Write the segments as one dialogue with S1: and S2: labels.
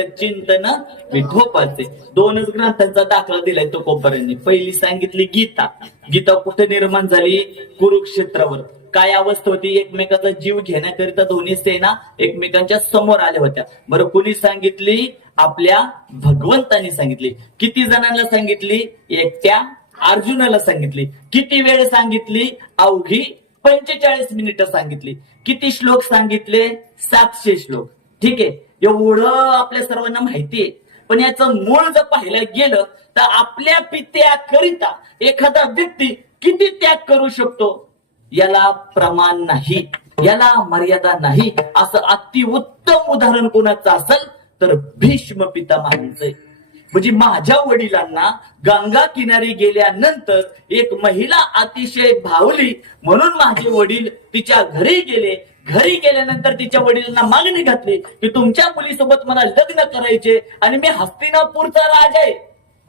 S1: चिंतन विठोपाचे दोनच ग्रंथांचा दाखला दिलाय तो कोपऱ्यांनी. पहिली सांगितली गीता. गीता कुठे निर्माण झाली? कुरुक्षेत्रावर. काय अवस्था होती? एकमेकाचा जीव घेण्याकरिता दोन्ही सेना एकमेकांच्या समोर आल्या होत्या. बरं कुणी सांगितली? आपल्या भगवंतांनी सांगितली. किती जणांना सांगितली? एकट्या अर्जुनाला सांगितली. किती वेळ सांगितली? अवघी पंचेचाळीस मिनिटं सांगितली. किती श्लोक सांगितले? सातशे श्लोक. ठीक आहे? एवढं आपल्या सर्वांना माहिती आहे. पण याचं मूळ जर पाहायला गेलं तर आपल्या पित्याकरिता एखादा व्यक्ती किती त्याग करू शकतो? याला प्रमाण नाही. याला मर्यादा नाही. असं अतिउत्तम उदाहरण कोणाचं असेल तर भीष्म पितामहांचं आहे. म्हणजे माझ्या वडिलांना गंगा किनारी गेल्यानंतर एक महिला अतिशय भावली म्हणून माझे वडील तिच्या घरी गेले घरी गेल्यानंतर तिच्या वडिलांना मागणी घातली की तुमच्या मुलीसोबत मला लग्न करायचे आणि मी हस्तिनापूरचा राजा आहे.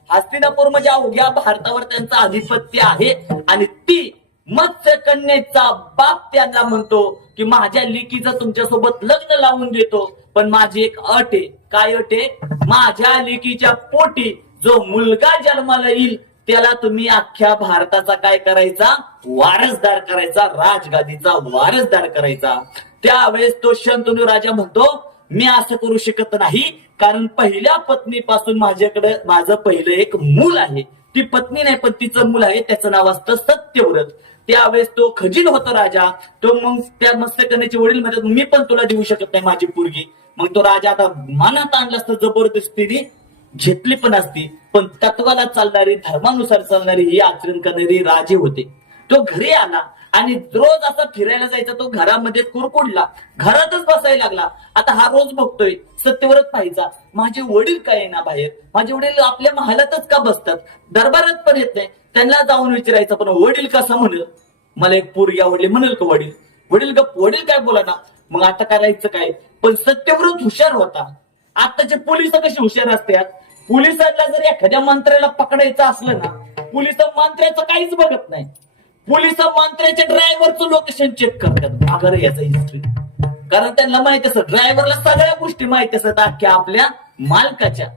S1: हस्तिनापूर म्हणजे अवघ्या भारतावर त्यांचं आधिपत्य आहे आणि ती मत्स्य कन्येचा बाप त्यांना म्हणतो की माझ्या लेकीचं तुमच्यासोबत लग्न लावून देतो. पण माझी एक अट आहे. काय अट आहे? माझ्या लेकीच्या पोटी जो मुलगा जन्माला येईल त्याला तुम्ही अख्ख्या भारताचा काय करायचा? वारसदार करायचा. राजगादीचा वारसदार करायचा. त्यावेळेस तो शंतनू राजा म्हणतो मी असं करू शकत नाही कारण पहिल्या पत्नीपासून माझ्याकडे माझं पहिलं एक मूल आहे. ती पत्नी नाही पण तिचं मूल आहे. त्याचं नाव असतं सत्यव्रत. त्यावेळेस तो खजील होतो राजा. तो मग त्या मत्स्यकन्याचे वडील म्हणतात मी पण तुला देऊ शकत नाही माझी पोरगी. मग तो राजा आता मनात आणला असतं जबरदस्तीने. घेतली पण असती पण तत्वाला चालणारी धर्मानुसार चालणारी ही आचरण करणारी राजे होते. तो घरी आला आणि रोज असा फिरायला जायचा तो घरामध्ये कुरकुडला. घरातच बसायला लागला. आता हा रोज बघतोय सत्यव्रत पाहायचा माझे वडील काय ना बाहेर? माझे वडील आपल्या महालातच का बसतात? दरबारात पण येत नाही. त्यांना जाऊन विचारायचं पण वडील कसं म्हणल मला एक पोरगी आवडली म्हणेल का वडील? वडील गप वडील काय बोला ना मग आता करायचं काय? पण सत्यव्रत हुशार होता. आताचे पोलीस कसे हुशार असतात? पोलिसांना जर एखाद्या मंत्र्याला पकडायचं असलं ना पोलीस मंत्र्याचं काहीच बघत नाही. पोलीस मंत्र्याच्या ड्रायव्हरचं लोकेशन चेक करतात. अगर याचा हिस्ट्री कारण त्यांना माहिती असत ड्रायव्हरला सगळ्या गोष्टी माहिती असतात अख्ख्या आपल्या मालकाच्या.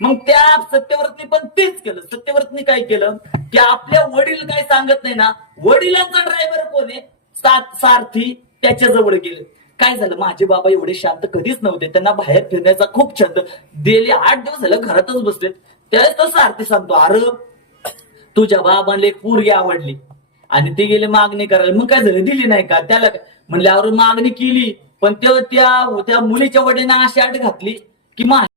S1: मग त्या सत्यव्रतनी पण तेच केलं. सत्यव्रतनी काय केलं? की आपल्या वडील काय सांगत नाही ना वडिलांचा ड्रायव्हर कोण आहे? सात सारथी त्याच्याजवळ गेले. काय झालं? माझे बाबा एवढे शांत कधीच नव्हते. त्यांना बाहेर फिरण्याचा खूप छंद. गेले आठ दिवस झालं घरातच बसलेत. त्यावेळेस तसं आरती सांगतो अरे तुझ्या बाबांना एक पोरगी आवडली. आणि ते गेले मागणी करायला. मग काय झालं? दिली नाही का? त्याला काय? म्हणल्यावर मागणी केली. पण त्या त्या मुलीच्या वडिलांना अशी अट घातली की मा